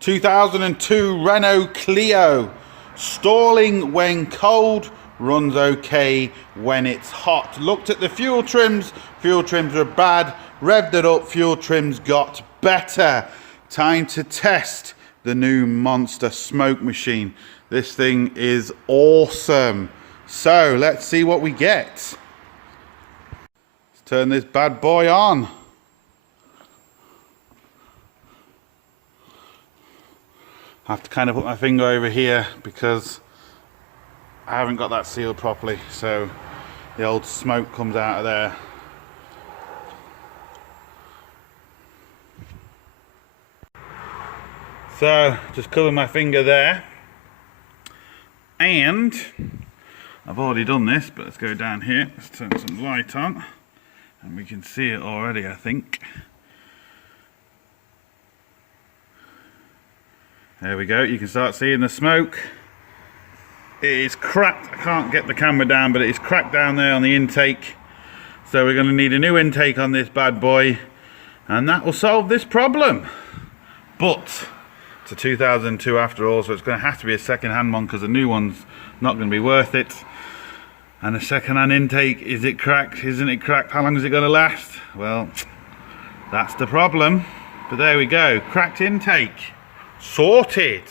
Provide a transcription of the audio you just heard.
2002 Renault Clio. Stalling when cold, runs okay when it's hot. Looked at the fuel trims were bad. Revved it up, fuel trims got better. Time to test the new monster smoke machine. This thing is awesome. So let's see what we get. Let's turn this bad boy on. I have to kind of put my finger over here because I haven't got that sealed properly, so the old smoke comes out of there. So just cover my finger there, and I've already done this, but let's go down here. Let's turn some light on and we can see it already, I think. There we go, you can start seeing the smoke. It is cracked. I can't get the camera down, but it is cracked down there on the intake. So we're going to need a new intake on this bad boy, and that will solve this problem. But it's a 2002 after all, so it's going to have to be a second-hand one because the new one's not going to be worth it. And a second-hand intake, is it cracked? Isn't it cracked? How long is it going to last? Well, that's the problem. But there we go, cracked intake. Sorted.